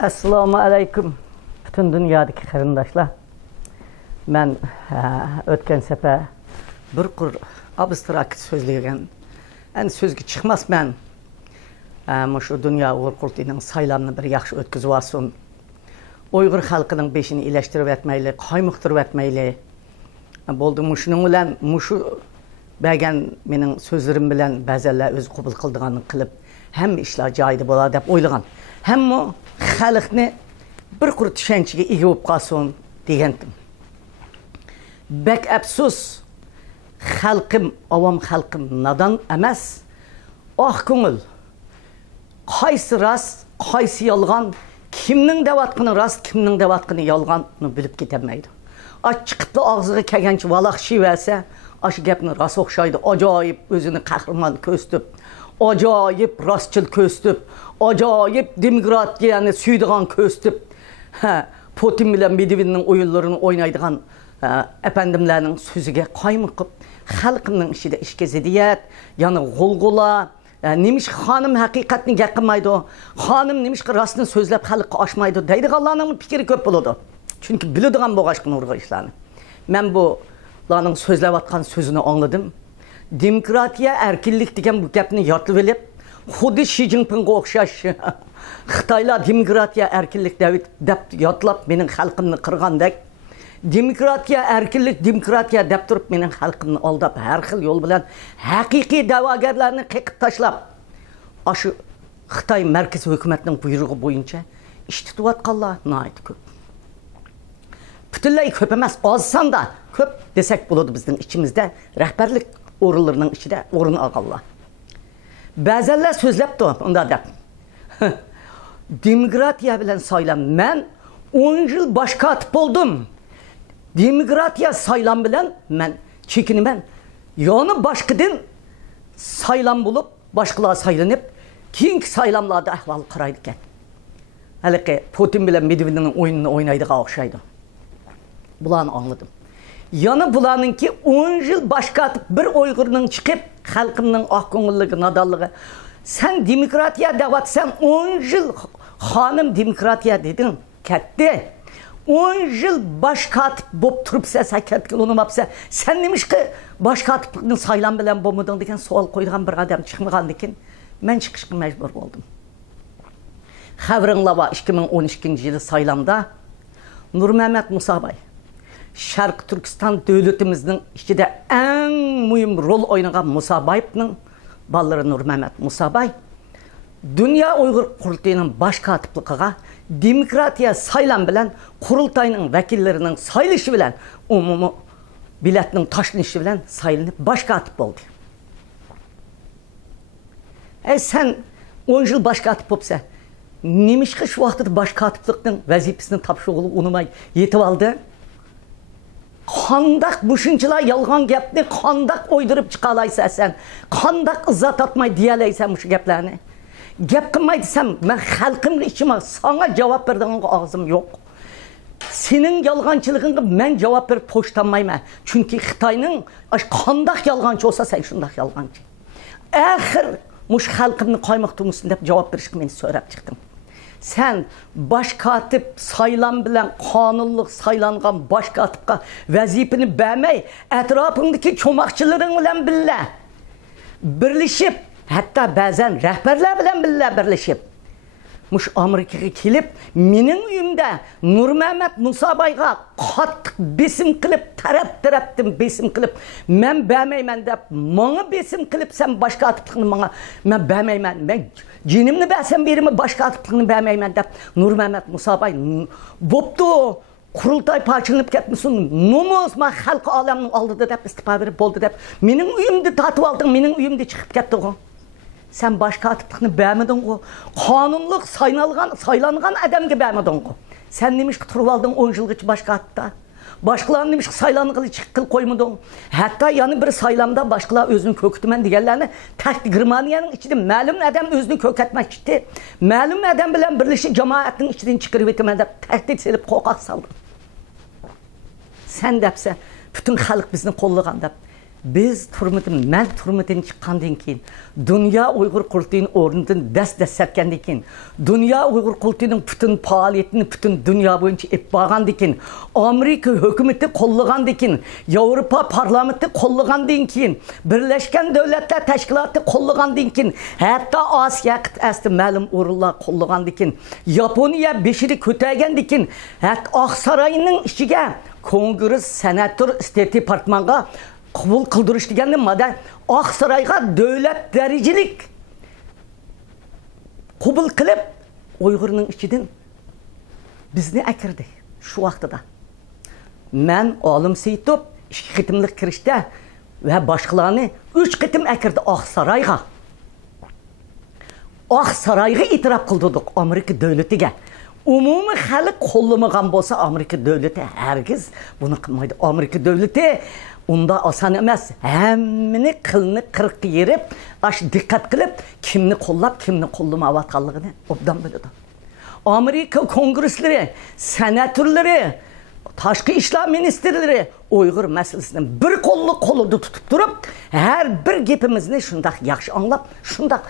Assalomu alaykum bütün dünyadaki qarindoshlar. Men o'tgan safar bir qur abstrakt so'zlagan. Endi so'zga chiqmasman. Shu dunyo Uyg'ur qurultiyining saylanini bir yaxshi o'tkazib olsin. Uyg'ur xalqining beshini ilashtirib etmayli, qaymoqtirib etmayli. Bo'ldi, shuning bilan shu bergan mening so'zlarim bilan ba'zanlar o'z qabul qildiganini qilib, hamma ishlar joyida bo'ladi deb o'ylagan. Hamma xalqni bir qur tushunchaga ega bo'lib qolsin degandim. Bak afsus, xalqim, avam xalqim nadan emas, oq ko'ngil. Qaysi rost, qaysi yolg'on, kimning davatqini rost, kimning davatqini yolg'onni bilib ketolmaydi. Chiqibdi og'ziga kelgancha valoqshi versa, shu gapni rost o'xshaydi. Ajoyib o'zini qahramon ko'rsatib, ajoyib rostchil ko'rsatib, ajoyib demokratiyani suydigan ko'rsatib, Putin bilan Medvedevning o'yinlarini o'ynaydigan efendimlarning so'ziga qaymoqib, xalqimning ishida ishga zidiyat, ya'ni g'ulg'ula, nemish xonim haqiqatni gapirmaydi, xonim nemish rostni so'zlab xalqqa oshmaydi deydiganlarning fikri ko'p bo'ladi. Chunki biladigan bo'g'ashqin urg'a ishlarni. Men bu ularning so'zlayotgan so'zini angladim. Demokratiya, erkinlik degan bu gapni yodlab olib, xuddi Xi Jinpingga o'xshash Xitoylar demokratiya, erkinlik deb yodlab mening xalqimni qirgandek, demokratiya, erkinlik, demokratiya deb turib mening xalqimni aldab, har xil yo'l bilan haqiqiy da'vogarlarni qiqib tashlab, shu Xitoy markaziy hukumatining buyrug'i bo'yicha ish tutayotganlar nihoyat ko'p. Butunlay ko'p emas, ozsan da ko'p desak bo'ladi bizning ichimizda, rahbarlik o'rinlarining ichida o'rin olganlar. Ba'zanlar so'zlabdi unda deb. Demokratiya bilan saylan, men 10 yil bosh kotib bo'ldim. Demokratiya saylan bilan men chekinaman. Yoni boshqadan saylan bo'lib, boshqalar saylanib, keyingi saylanlarda ahvol qaraydi ekan. Haligi Putin bilan Medvedevning o'yinini o'ynaydigan o'xshaydi. Bularni anladım. Yani bularınki 10 yıl başka atıp bir Uygur'un çıkıp halkımın ah ko'ngilligi, nadalligi. Sen demokratiya devatsan 10 yıl hanım demokratiya dedin. Ketdi. 10 yıl başka atıp bop turupsa, sakatki olmapsa, sen demiş ki başka atıplıkını saylan bilen bomudun deken sual koyduğun bir adam çıkmagan deken, ben çıkışkı mecbur oldum. Xabarыңlar var 2012 yılı saylamda Nurmehmet Musabay. Şarkı Türkistan devletimizin içinde en mühim rol oynayan Musabayev'nin balları Nurmehmet Musabay, Dünya Uygur Kurultayının baş katıplıqıga demokratiya saylan bilen Kurultayının vekillerinin sayılışı bilen umumu biletinin taşınışı bilen saylanıp baş katıp oldu. Sen 10 yıl baş katıp olsa, nemiş ki şu vaxtda baş katıplıqның vazifesini tapşırılıp unumay yetip aldı? Qandaq muşunçılar yalğan gapni qandaq oydurup çıqalaysan sen, qandaq izzat atmay diyalaysan şu gaplarni. Gap qilmay desam, men xalqimga içime sana cevap berdiğin ağzım yok. Senin yalğançılığına men cevap berip poştanmayman. Çünkü Xitoyning qandaq yalğançı olsa sen şundaq yalğançı. Axir muş xalqimni qaymoqtumusun deb cevap berishga men so'rab chiqdim. Sen baş katip saylan bilen kanunluk saylangan baş katipka vazifini vermey, etrafındaki çomakçıların bilen bille birleşip, hatta bazen rehberler bilen bille birleşip, muş Amerika'ya kelip, mening uyumda Nurmehmet Musabayga qattiq besim qilib, tarap-tarapdan besim qilib, men bermeymen deb, manga besim qilib, sen baş katiplikni manga men bermeymen, men cinimni bersem birimi baş katıplıqını vermeymen deb, Nurmehmet Musabay, boptu, kurultay parçalanıp ketmişsin, nomuz, ma halkı aleminin aldıdı deb, istifa verip boldu deb, mening uyumda tatip aldın, mening uyumda çıkıp ketdi o. Sen baş katıplıqını vermedin o, kanunluk saylangan adamga vermedin o. Sen demiş ki turup aldın 10 yılgıç baş katıpta. Başkalarını demiş ki saylanıqılı çıkıl koymadın. Hatta yani bir saylamda başkalar özünü kökütümen digerlerini takdi Germaniyanın içinde məlum adam özünü köketmek çıktı. Məlum adam bilen birleşik cemaatinin içinden çıkırıp etmeden tehdit selip kokak saldı. Sen depse bütün halk bizini kollagan dep. Biz men turmudan chiqqandan keyin Dünya Uyg'ur qurultiyining o'rnidan dast sepgandan keyin Dünya Uyg'ur qurultiyining butun faoliyatini butun dunyo bo'yicha ep borgandan keyin Amerika hukumati qo'llagandan keyin Yevropa parlamenti qo'llagandan keyin Birlashgan Davlatlar Tashkiloti qo'llagandan keyin hatto Osiyo qit'asida ma'lum o'rinlar qo'llagandan keyin Yaponiya beshini ko'targandan keyin hatto Oqsaroyning ichiga Kongress senator state departmanga qabul qildirish deganda mada Oqsaroyga davlat darajalik qabul qilib Uyg'urning ichidan bizni akirdi shu vaqtida. Men Olim Seyitov 2 qitimlik kirishda va boshqalarni 3 qitim akirdi Oqsaroyga. Oqsaroyga e'tirof qildik Amerika davlatiga. Umumiy xalq qo'llamagan bo'lsa Amerika davlati hargiz buni qilmaydi. Amerika davlati unda oson emas. Hammani qilni qirq yerib, ash diqqat qilib, kimni qo'llab, kimni qo'llamayotganligini obdan biladi. Amerika kongresslari, senatorlari, tashqi ishlar ministrlari Uyg'ur masalasini bir qo'lida tutib turib, har bir gapimizni shunday yaxshi anglab, shunday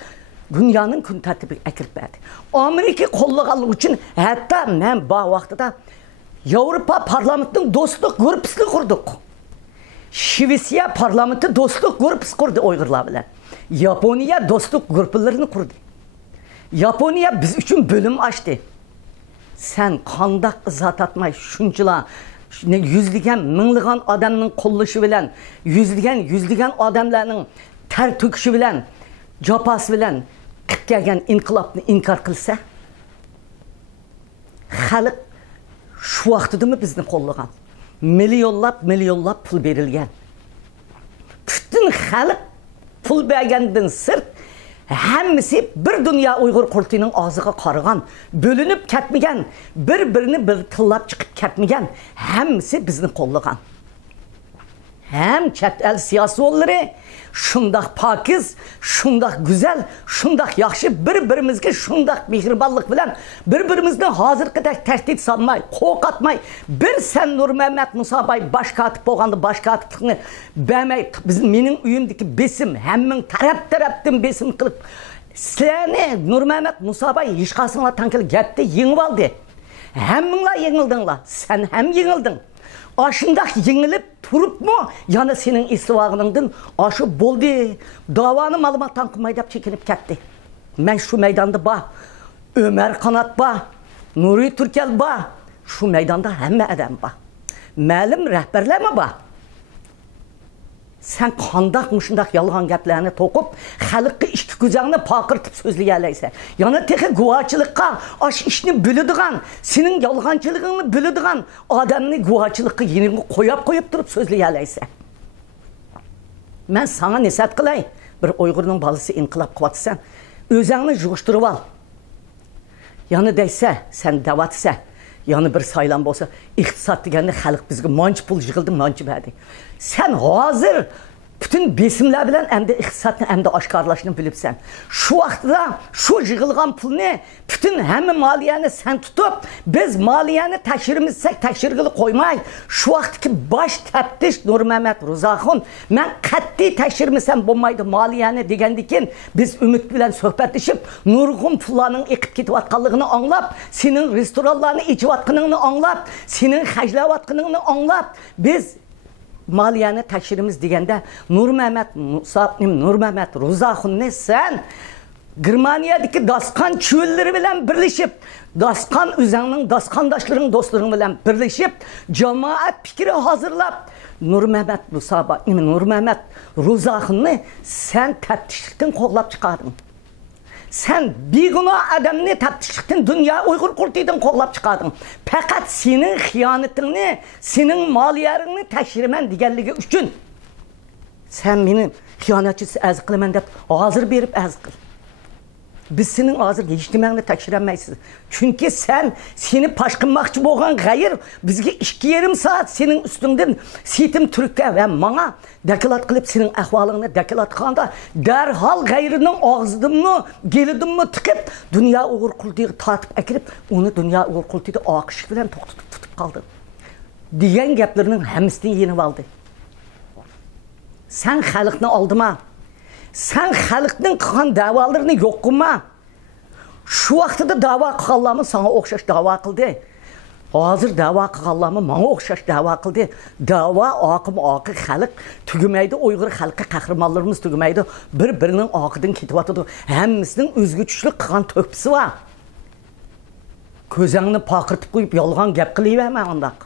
dünyanın kun tertibi akirib berdi. Amerika qo'llaganligi uchun hatto men bu vaqtida Yevropa parlamentinin dostluk grupasini qurdik. Shvetsiya parlamenti dostluk grupasi qurdi Uyg'urlar bilan. Yaponiya dostluk gruppalarini qurdi. Yaponiya biz uchun bo'lim ochdi. Sen qandaq izot atmay shunchalar yüzligen, mingligan odamning qo'llashi bilan, yüzligen odamlarning ter to'kishi bilan, jopasi bilan qilgan inqilobni inkor qilsa, xalq shu vaqtidami bizni qo'llagan. Milyonlab pul berilgan. Bütün xalq pul bergandan sirt hammasi bir dunyo Uyg'ur qurultiyining og'ziga qaragan, bo'linib ketmagan, bir-birini bir tillab chiqib ketmagan, hammasi bizni qo'llagan. Hem chet el siyosatçıları şundak pakiz, şundak güzel, şundak yaxşı bir-birimizga şundak mehribonlik bilan bir-birimizdan hozirgidek tehdit salmay, qo'q atmay, bir sen Nurmehmet Musa Bay bosh katib bo'lganda bosh katiblikni bermay, bizning mening uyimdagi besim, hammaning tarafdan besim qilib, sizlarni Nurmehmet Musa Bay hech qasinglar tankil gapni yengib oldi. Hammanglar yengildinglar, sen ham yengilding. Aşındak yengilip turup mu? Yani senin istivağınındın aşı boldu. Davanı malumattan kılmaydap çekinip ketti. Ben şu meydanda ba, Ömer Kanat ba, Nuri Türkel ba, şu meydanda hemme adam ba. Malum rehberler mi ba? Sen qandaqmışındaq yalğan gaplarni to'qib, xalqqa ishki ko'zangni paqirtib so'zlayaleyse. Yani texi guvohchilikqa ash ishni biladigan, sening yalğanchiligingni biladigan odamni guvohchilikqa yeningga qo'yib turib so'zlayaleyse. Men sana nasihat qilay, bir Uyg'urning balasi inqilob qilyapsan, o'zingni yig'ishtirib ol. Yani deyse, sen davatsa, yani bir saylan bo'lsa, iqtisod deganda xalq bizga manch pul yig'ildi, manch berdi. Sen hazır bütün besimler bilen hem de iqtisodni hem de oshkorlashni bilibsan. Şu vaqtda şu yig'ilgan pulni bütün hem maliyani sen tutup biz maliyani tekshirimizsak tekshirgili qo'ymay, şu vaqtki bosh taftish Nurmehmet Ro'zaxon men qat'iy tekshirmasam bo'lmaydi maliyani degandikin biz umid bilan suhbatlashib nurg'un pullarning eqib ketayotganligini anglab, sening restoranlarni ichayotganingni anglab, sening hajlayotganingni anglab biz maliyani tekshirimiz deganda Nurmehmet Ro'zaxonni sen Germaniyadagi dasqan cho'llari bilan birlashib, dasqan o'zingning dasqandoshlaring do'stlaring bilan birlashib, jamoat fikri hozirlab Nurmehmet Ro'zaxonni sen taftishlikdan qo'g'lab chiqarding. Sen begunoh adamni taftishlikdan Dünya Uyg'ur qurultiyidan qo'g'lab chiqarding. Faqat sening xiyonatingni, sening moliyaringni tekshiraman deganligi uchun sen meni xiyonatchisi az qilaman deb hozir berib az qil. Biz senin hozir ijtimoiyni tekshirolmaysiz. Chunki seni pash qilmoqchi bo'lgan g'ayr bizga 2,5 soat sening ustingdan Setim Turkka va menga deklarat qilib sening ahvolingni deklarat qilganda darhol g'ayrining og'zidimni, gelidimni tiqib Dünya Uyg'ur qurultiyiga tortib akirib, uni Dünya Uyg'ur qurultiyida oqish bilan to'xtatib tutib qoldi. Degan gaplarning hammasini yenib oldi. Sen xalqni aldırma. Sen xalqning qilgan da'volarini yo'q qilma. Shu vaqtida da'vo qilganlarni sana o'xshash da'vo qildi. Hozir da'vo qilganlarni menga o'xshash da'vo qildi. Da'vo oqi xalq tugumaydi, Uyg'ur xalqi qahramonlarimiz tugumaydi. Bir-birining oqidan ketyotdi. Hammasining o'zguchlik qilgan to'pisi bor. Ko'zingni paqirtib qo'yib yolg'on gap qilaverma undaq.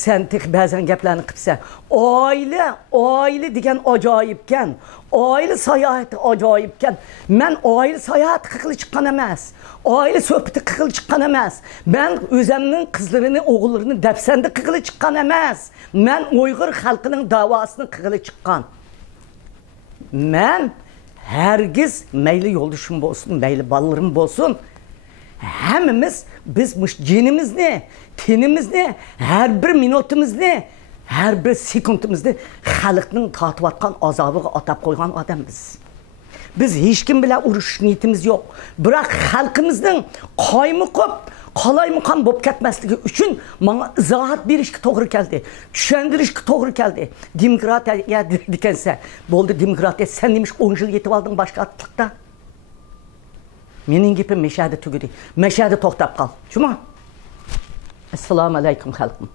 Sen tek ba'zan gaplarni qilsa, oila degan ajoyibkan. Oila sayohati ajoyibkan. Men oila sayohati qilib chiqqan emas. Oila so'hbati qilib chiqqan emas. Men o'zimning qizlarini, o'g'illarini dafsanda qilib chiqqan emas. Men Uyg'ur xalqining davosini qilib chiqqan. Men hergiz mayli yo'ldoshim bo'lsin, mayli bolalarim bo'lsin, hammamiz biz jinimizni, tenimizni, her bir minutimizni, her bir sekundimizni xalqning tatiyotgan azobiga atab qo'ygan odammiz. Biz hech kim bilan urush niyatimiz yo'q. Biroq xalqimizning qoymiqib, qalaymiqan bo'lib ketmasligi uchun menga izohat berishga to'g'ri keldi. Tushuntirishga to'g'ri keldi. Demokratiya degansa, bo'ldi demokratiya. Sen nemish 10 yil yetib olding boshqatlikda? Mening gapim meshada tugadi. Meshada to'xtab qol. Shuma? Assalomu alaykum xalqim.